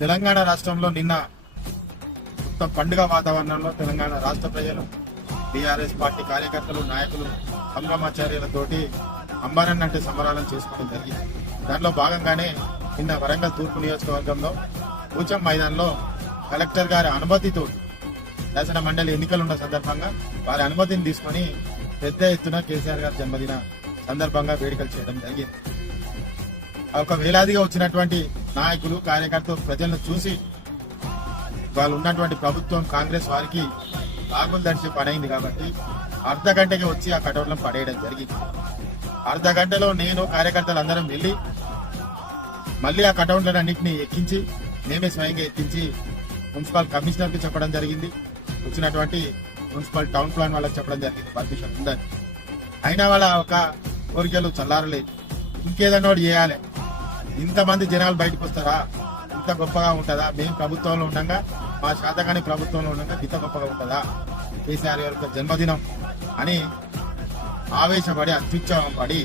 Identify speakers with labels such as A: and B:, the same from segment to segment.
A: తెలంగాణ రాష్ట్రంలో నిన్న మొత్తం పండుగ వాతావరణంలో తెలంగాణ రాష్ట్ర ప్రజలు బీఆర్ఎస్ పార్టీ కార్యకర్తలు నాయకులు హంగమాచార్యులతోటి అంబరన్ అంటే సంబరాలను చేసుకోవడం జరిగింది. దానిలో భాగంగానే నిన్న వరంగల్ తూర్పు నియోజకవర్గంలో కూచం మైదానంలో కలెక్టర్ గారి అనుమతితో శాసన మండలి ఎన్నికలు ఉన్న సందర్భంగా వారి అనుమతిని తీసుకొని పెద్ద ఎత్తున కేసీఆర్ గారి జన్మదిన సందర్భంగా వేడుకలు చేయడం జరిగింది. ఒక వేలాదిగా వచ్చినటువంటి నాయకులు కార్యకర్తలు ప్రజలను చూసి వాళ్ళు ఉన్నటువంటి ప్రభుత్వం కాంగ్రెస్ వారికి లాగులు పడైంది కాబట్టి అర్ధ గంటకి వచ్చి ఆ కటౌట్లను పడేయడం జరిగింది. అర్ధ గంటలో నేను కార్యకర్తలు అందరం వెళ్ళి మళ్ళీ ఆ కటౌట్లను అన్నింటినీ ఎక్కించి మేమే స్వయంగా ఎక్కించి మున్సిపల్ కమిషనర్కి చెప్పడం జరిగింది. వచ్చినటువంటి మున్సిపల్ టౌన్ ప్లాన్ వాళ్ళకి చెప్పడం జరిగింది. పర్మిషన్ ఉందని. అయినా వాళ్ళ ఒక కోరికలు చల్లారలేదు. ఇంకేదన్నా చేయాలి. ఇంతమంది జనాలు బయటకు వస్తారా? ఇంత గొప్పగా ఉంటుందా? మేము ప్రభుత్వంలో ఉండగా మా శాతకాని ప్రభుత్వంలో ఉండగా ఇంత గొప్పగా ఉంటుందా? కేసీఆర్ యొక్క జన్మదినం అని ఆవేశపడి అత్యుత్సాహం పడి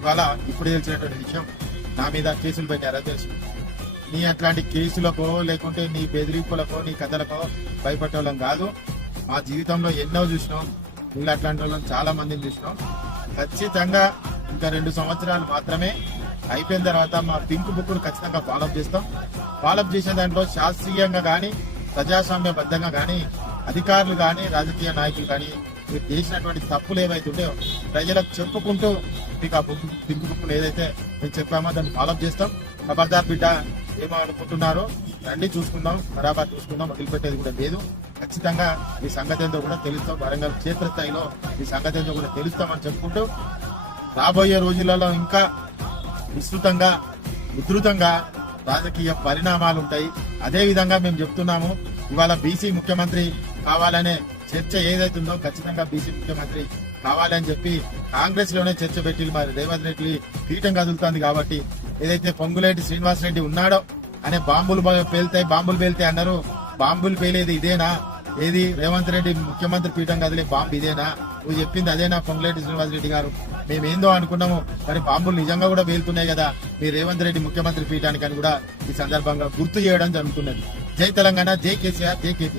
A: ఇవాళ ఇప్పుడు తెలిసినటువంటి విషయం నా మీద కేసులు పెట్టారా తెలుసు. నీ అట్లాంటి కేసులకో లేకుంటే నీ బెదిరింపులకో నీ కథలకో భయపడేవాళ్ళం కాదు. మా జీవితంలో ఎన్నో చూసినాం. వీళ్ళు అట్లాంటి వాళ్ళని చాలా మందిని చూసినాం. ఖచ్చితంగా ఇంకా రెండు సంవత్సరాలు మాత్రమే అయిపోయిన తర్వాత మా పింక్ బుక్ను ఖచ్చితంగా ఫాలోఅప్ చేస్తాం. ఫాలోఅప్ చేసే దాంట్లో శాస్త్రీయంగా కానీ ప్రజాస్వామ్యబద్ధంగా కానీ అధికారులు కానీ రాజకీయ నాయకులు కానీ మీరు చేసినటువంటి తప్పులు ఏవైతే ఉన్నాయో ప్రజలకు చెప్పుకుంటూ మీకు ఆ బుక్ పింక్ బుక్ ఏదైతే మేము చెప్పామో దాన్ని ఫాలోఅప్ చేస్తాం. ఖబర్దార్ బిడ్డ ఏమో అనుకుంటున్నారో రండి చూసుకుందాం. బరాబర్ చూసుకుందాం. వదిలిపెట్టేది కూడా లేదు. ఖచ్చితంగా ఈ సంగతి ఏందో కూడా తెలుస్తాం. వరంగల్ క్షేత్రస్థాయిలో ఈ సంగతి ఏందో కూడా తెలుస్తామని చెప్పుకుంటూ రాబోయే రోజులలో ఇంకా విస్తృతంగా ఉధృతంగా రాజకీయ పరిణామాలు ఉంటాయి అదే విధంగా మేము చెప్తున్నాము ఇవాళ బీసీ ముఖ్యమంత్రి కావాలనే చర్చ ఏదైతుందో ఖచ్చితంగా బీసీ ముఖ్యమంత్రి కావాలని చెప్పి కాంగ్రెస్లోనే చర్చ పెట్టి మరి. రేవంత్ రెడ్డి పీఠం కదులుతోంది కాబట్టి ఏదైతే పొంగులేటి శ్రీనివాస్ రెడ్డి ఉన్నాడో అనే బాంబులు పేలుతాయి బాంబులు పేలితే అన్నారు. బాంబులు పేలేది ఇదేనా? ఏది? రేవంత్ రెడ్డి ముఖ్యమంత్రి పీఠం కదిలే బాంబు ఇదేనా? నువ్వు చెప్పింది అదేనా పొంగులేటి శ్రీనివాస్ రెడ్డి గారు. మేము ఏందో అనుకున్నాము మరి బాంబులు నిజంగా కూడా పేలుతున్నాయి కదా. మీ రేవంత్ రెడ్డి ముఖ్యమంత్రి పీఠానికి అని కూడా ఈ సందర్భంగా గుర్తు చేయడం జరుగుతున్నది. జై తెలంగాణ జై కేసీఆర్ జై కేసీఆర్.